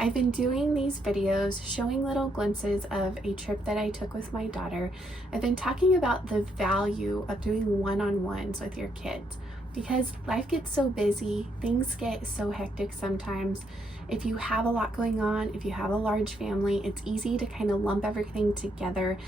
I've been doing these videos showing little glimpses of a trip that I took with my daughter. I've been talking about the value of doing one-on-ones with your kids because life gets so busy, things get so hectic sometimes. If you have a lot going on, if you have a large family, it's easy to kind of lump everything together,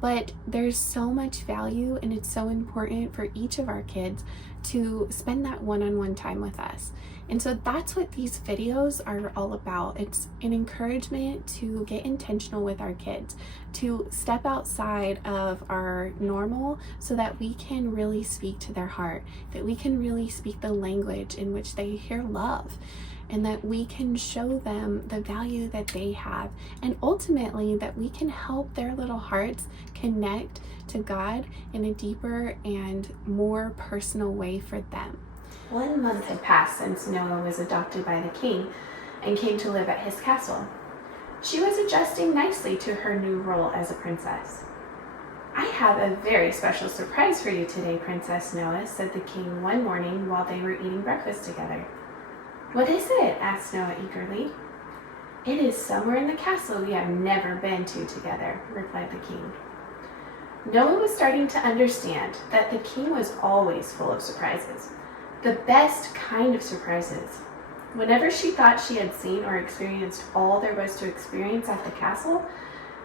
but there's so much value and it's so important for each of our kids to spend that one-on-one time with us. And so that's what these videos are all about. It's an encouragement to get intentional with our kids, to step outside of our normal so that we can really speak to their heart, that we can really speak the language in which they hear love, and that we can show them the value that they have, and ultimately that we can help their little hearts connect to God in a deeper and more personal way for them. 1 month had passed since Noah was adopted by the king and came to live at his castle. She was adjusting nicely to her new role as a princess. "I have a very special surprise for you today, Princess Noah," said the king one morning while they were eating breakfast together. "What is it?" asked Noah eagerly. "It is somewhere in the castle we have never been to together," replied the king. Noah was starting to understand that the king was always full of surprises, the best kind of surprises. Whenever she thought she had seen or experienced all there was to experience at the castle,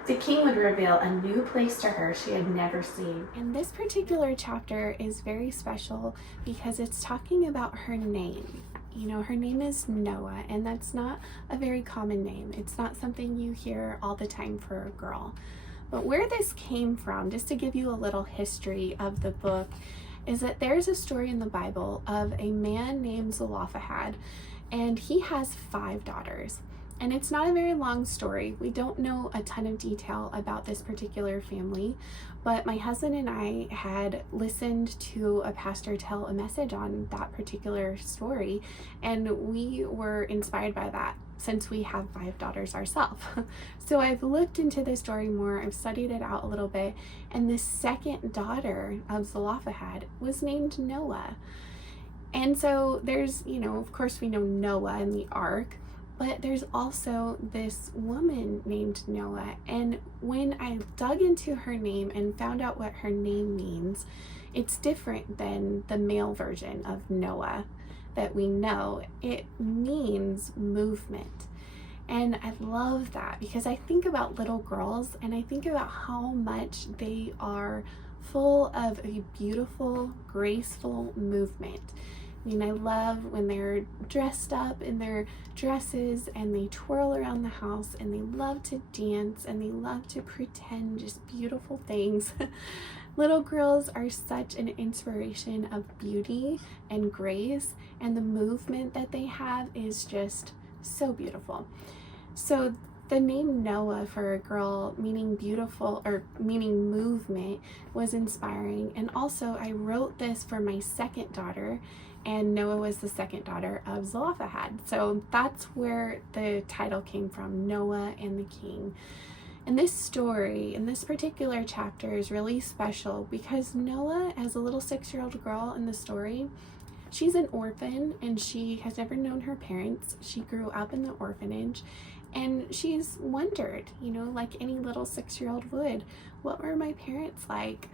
the king would reveal a new place to her she had never seen. And this particular chapter is very special because it's talking about her name. You know, her name is Noah, and that's not a very common name. It's not something you hear all the time for a girl. But where this came from, just to give you a little history of the book, is that there's a story in the Bible of a man named Zelophehad, and he has 5 daughters. And it's not a very long story. We don't know a ton of detail about this particular family, but my husband and I had listened to a pastor tell a message on that particular story, and we were inspired by that since we have 5 daughters ourselves. So I've looked into this story more, I've studied it out a little bit, and the second daughter of Zelophehad was named Noah. And so there's, of course we know Noah and the ark, but there's also this woman named Noah. And when I dug into her name and found out what her name means, it's different than the male version of Noah that we know. It means movement. And I love that because I think about little girls and I think about how much they are full of a beautiful, graceful movement. I mean, I love when they're dressed up in their dresses and they twirl around the house and they love to dance and they love to pretend just beautiful things. Little girls are such an inspiration of beauty and grace, and the movement that they have is just so beautiful. So the name Noah for a girl meaning beautiful or meaning movement was inspiring. And also I wrote this for my second daughter, and Noah was the second daughter of Zelophehad. So that's where the title came from, Noah and the King. And this story, in this particular chapter, is really special because Noah, as a little 6-year-old girl in the story, she's an orphan and she has never known her parents. She grew up in the orphanage and she's wondered, like any little 6-year-old would, what were my parents like?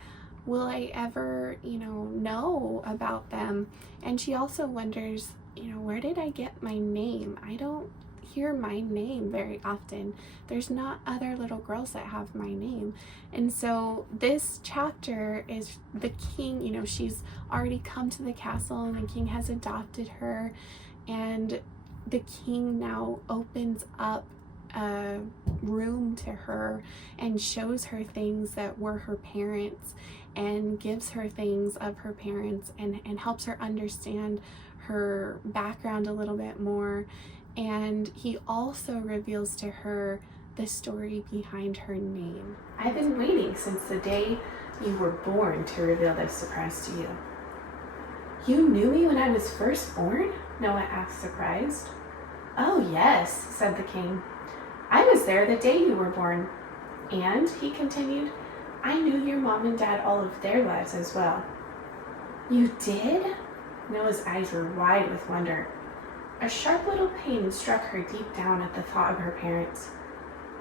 Will I ever, know about them? And she also wonders, where did I get my name? I don't hear my name very often. There's not other little girls that have my name. And so this chapter is the king, she's already come to the castle and the king has adopted her, and the king now opens up a room to her and shows her things that were her parents and gives her things of her parents and helps her understand her background a little bit more. And he also reveals to her the story behind her name. "I've been waiting since the day you were born to reveal this surprise to you." "You knew me when I was first born?" Noah asked, surprised. "Oh yes," said the king. "I was there the day you were born. And," he continued, "I knew your mom and dad all of their lives as well." "You did?" Noah's eyes were wide with wonder. A sharp little pain struck her deep down at the thought of her parents.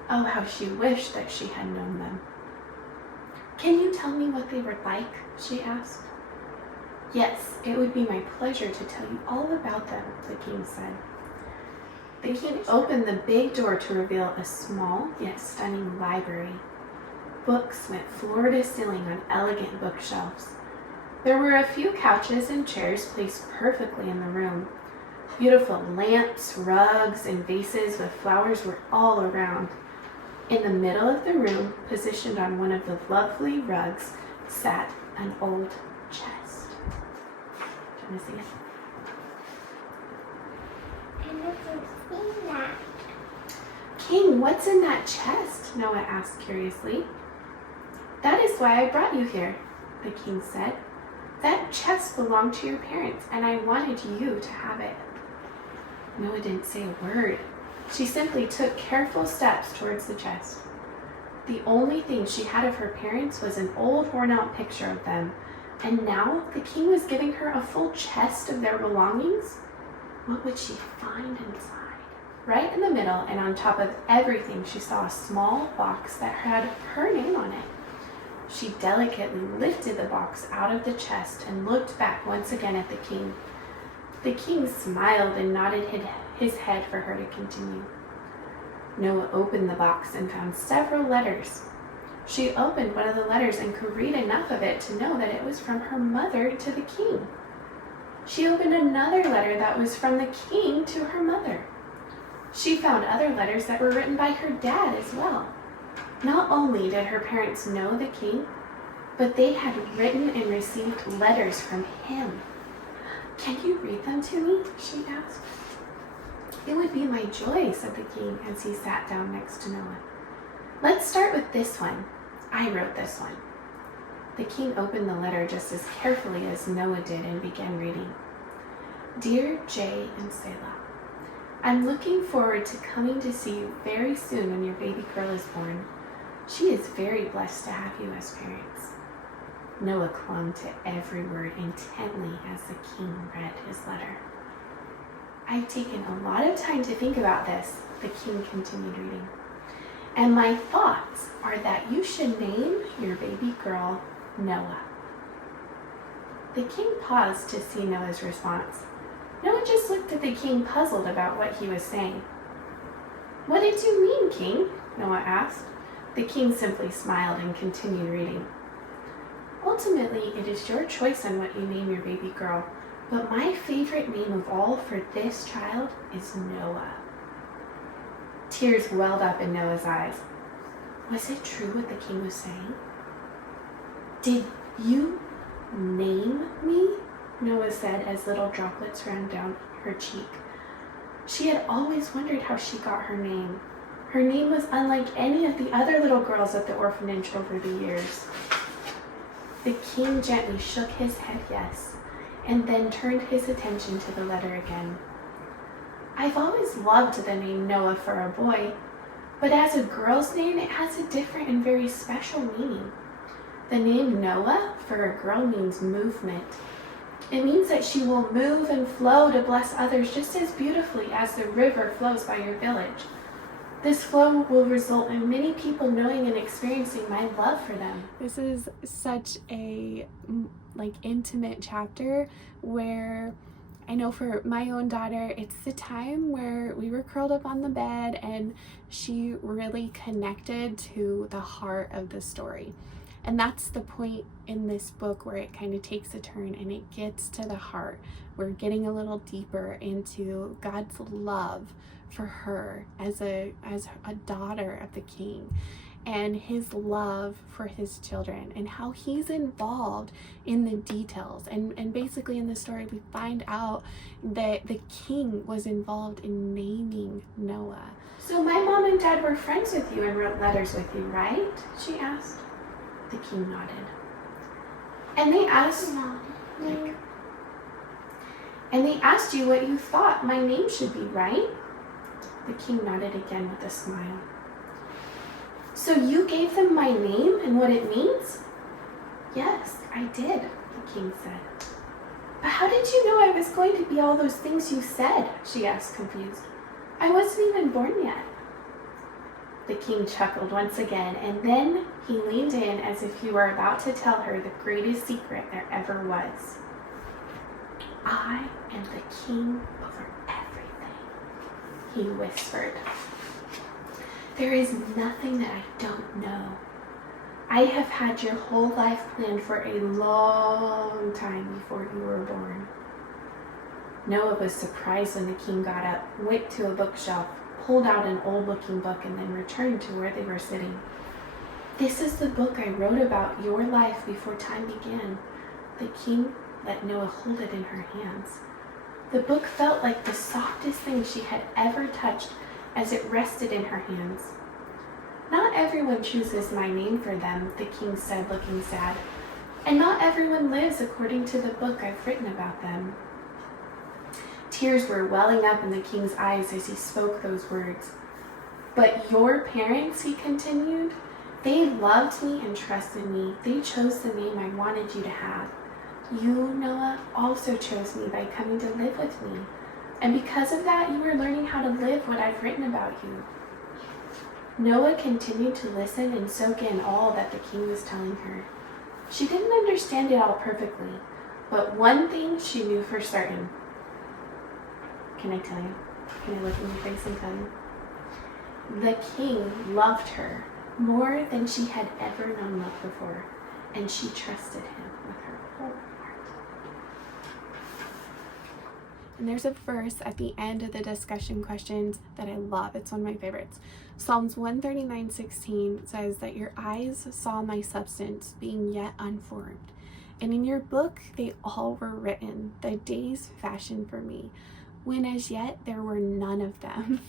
Oh, how she wished that she had known them. Can you tell me what they were like? She asked. Yes, it would be my pleasure to tell you all about them, the king said. The king opened the big door to reveal a small yet stunning library. Books went floor to ceiling on elegant bookshelves. There were a few couches and chairs placed perfectly in the room. Beautiful lamps, rugs, and vases with flowers were all around. In the middle of the room, positioned on one of the lovely rugs, sat an old chest. Do you want to see it? I never seen that. King, what's in that chest? Noah asked curiously. That is why I brought you here, the king said. That chest belonged to your parents, and I wanted you to have it. Noah didn't say a word. She simply took careful steps towards the chest. The only thing she had of her parents was an old worn-out picture of them, and now the king was giving her a full chest of their belongings? What would she find inside? Right in the middle and on top of everything, she saw a small box that had her name on it. She delicately lifted the box out of the chest and looked back once again at the king. The king smiled and nodded his head for her to continue. Noah opened the box and found several letters. She opened one of the letters and could read enough of it to know that it was from her mother to the king. She opened another letter that was from the king to her mother. She found other letters that were written by her dad as well. Not only did her parents know the king, but they had written and received letters from him. Can you read them to me? She asked. It would be my joy, said the king as he sat down next to Noah. Let's start with this one. I wrote this one. The king opened the letter just as carefully as Noah did and began reading. Dear Jay and Selah, I'm looking forward to coming to see you very soon when your baby girl is born. She is very blessed to have you as parents. Noah clung to every word intently as the king read his letter. I've taken a lot of time to think about this, the king continued reading. And my thoughts are that you should name your baby girl Noah. The king paused to see Noah's response. Noah just looked at the king, puzzled about what he was saying. What did you mean, king? Noah asked. The king simply smiled and continued reading. Ultimately, it is your choice on what you name your baby girl, but my favorite name of all for this child is Noah. Tears welled up in Noah's eyes. Was it true what the king was saying? Did you name me? Noah said as little droplets ran down her cheek. She had always wondered how she got her name. Her name was unlike any of the other little girls at the orphanage over the years. The king gently shook his head yes, and then turned his attention to the letter again. I've always loved the name Noah for a boy, but as a girl's name, it has a different and very special meaning. The name Noah for a girl means movement. It means that she will move and flow to bless others just as beautifully as the river flows by your village. This flow will result in many people knowing and experiencing my love for them. This is such a intimate chapter where I know for my own daughter, it's the time where we were curled up on the bed and she really connected to the heart of the story. And that's the point in this book where it kind of takes a turn and it gets to the heart. We're getting a little deeper into God's love for her as a daughter of the king, and his love for his children and how he's involved in the details. And basically in the story we find out that the king was involved in naming Noah. So my mom and dad were friends with you and wrote letters with you, right? She asked. The king nodded. And they asked you what you thought my name should be, right? The king nodded again with a smile. So you gave them my name and what it means? Yes, I did, the king said. But how did you know I was going to be all those things you said? She asked, confused. I wasn't even born yet. The king chuckled once again, and then he leaned in as if he were about to tell her the greatest secret there ever was. I am the king over everything, he whispered. There is nothing that I don't know. I have had your whole life planned for a long time before you were born. Noah was surprised when the king got up, went to a bookshelf, pulled out an old-looking book, and then returned to where they were sitting. This is the book I wrote about your life before time began. The king let Noah hold it in her hands. The book felt like the softest thing she had ever touched as it rested in her hands. Not everyone chooses my name for them, the king said, looking sad. And not everyone lives according to the book I've written about them. Tears were welling up in the king's eyes as he spoke those words. But your parents, he continued, they loved me and trusted me. They chose the name I wanted you to have. You, Noah, also chose me by coming to live with me. And because of that, you are learning how to live what I've written about you. Noah continued to listen and soak in all that the king was telling her. She didn't understand it all perfectly, but one thing she knew for certain. Can I tell you? Can I look in your face and tell you? The king loved her more than she had ever known love before, and she trusted him with her whole heart. And there's a verse at the end of the discussion questions that I love. It's one of my favorites. Psalms 139:16 says that your eyes saw my substance being yet unformed, and in your book they all were written, the days fashioned for me, when as yet there were none of them.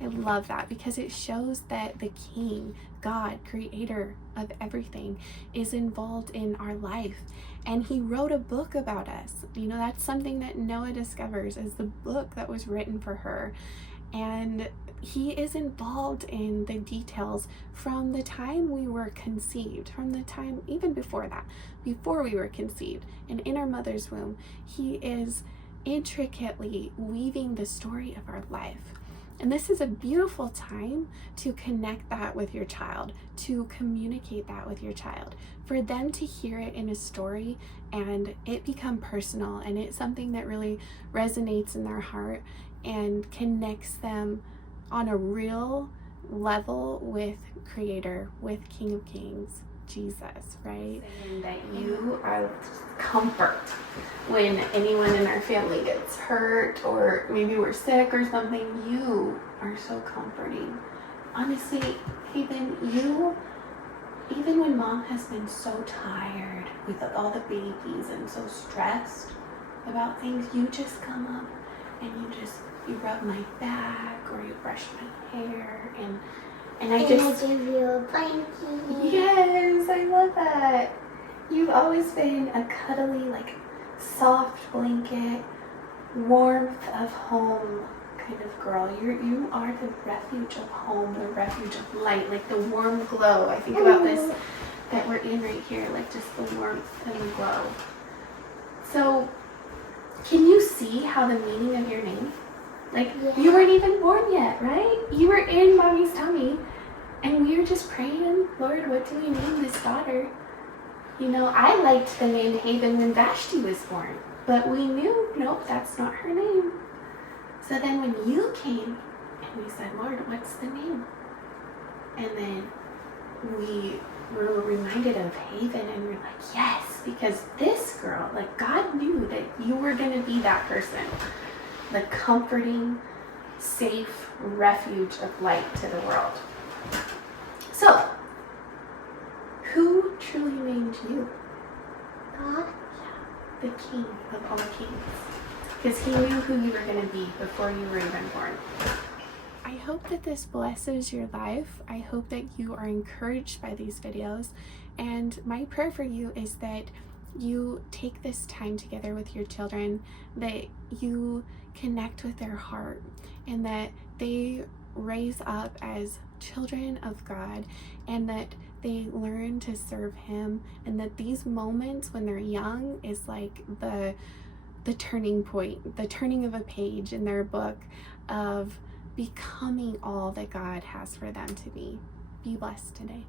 I love that because it shows that the King, God, creator of everything, is involved in our life. And he wrote a book about us. You know, that's something that Noah discovers is the book that was written for her. And he is involved in the details from the time we were conceived, from the time even before that, before we were conceived and in our mother's womb. He is intricately weaving the story of our life. And this is a beautiful time to connect that with your child, to communicate that with your child, for them to hear it in a story and it become personal, and it's something that really resonates in their heart and connects them on a real level with Creator, with King of Kings, Jesus, right? And that you are comfort when anyone in our family gets hurt or maybe we're sick or something. You are so comforting. Honestly, even when mom has been so tired with all the babies and so stressed about things, you just come up and you rub my back or you brush my hair and I just give you a blankie. Yes, I love that. You've always been a cuddly, like, soft blanket, warmth of home kind of girl. You are the refuge of home, the refuge of light, like the warm glow. I think about this that we're in right here, like just the warmth and the glow. So, can you see how the meaning of your name? Like, you weren't even born yet, right? You were in mommy's tummy, and we were just praying, Lord, what do we name this daughter? You know, I liked the name Haven when Vashti was born, but we knew, nope, that's not her name. So then when you came, and we said, Lord, what's the name? And then we were reminded of Haven, and we're like, yes, because this girl, like, God knew that you were going to be that person. The comforting, safe refuge of light to the world. So, who truly named you? God? Yeah, the King of all kings. Because he knew who you were going to be before you were even born. I hope that this blesses your life. I hope that you are encouraged by these videos. And my prayer for you is that you take this time together with your children, that you connect with their heart, and that they raise up as children of God, and that they learn to serve him, and that these moments when they're young is like the the turning point, the turning of a page in their book of becoming all that God has for them to be. Be blessed today.